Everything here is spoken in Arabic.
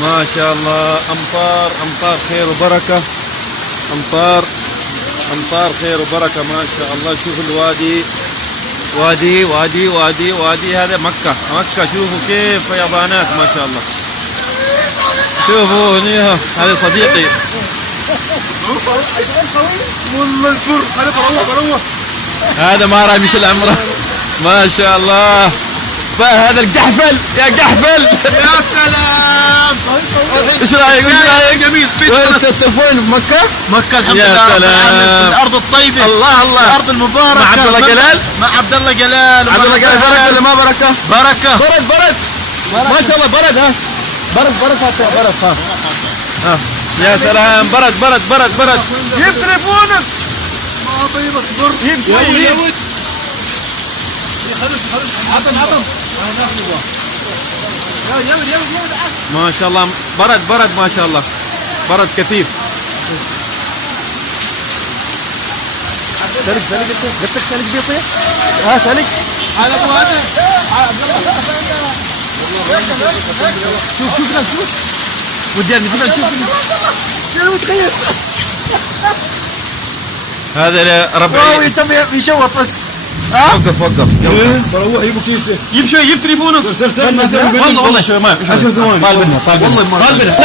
ما شاء الله، امطار امطار خير وبركه، امطار امطار خير وبركه ما شاء الله. شوفوا الوادي، وادي وادي وادي وادي، هذا مكه مكه. شوفوا كيف فيضانات ما شاء الله. شوفوا هنا هذا صديقي والله الفر انا بروح هذا ما راح يمشي العمره ما شاء الله. هذا القحفل يا قحفل. يا سلام. ايش رايك؟ ايش رايك؟ جميل. وين مكه؟ مكة الحمد يا لله. سلام. الارض الطيبة. الله الله. الارض المباركة. مع عبد الله جلال؟ مع عبد الله جلال. عبد الله جلال بركه ولا ما بركه؟ بركة. برد ما شاء الله. برد ها، برد ها. يا سلام. برد. جيب تليفونك. ما طيب اصبر. جيب شوي. عطم. ما شاء الله برد ما شاء الله، برد كثيف. سلك قلت لك سلك بيطيح. ها سلك على ابو هذا. شوف ودي نجيب نشوف. هذا ربعي. تم يشوط بس. وقف بروح يجيبوا كيسه. جيب شوي، جيب تليفونك. والله شوي ما 10 ثواني. طالبنا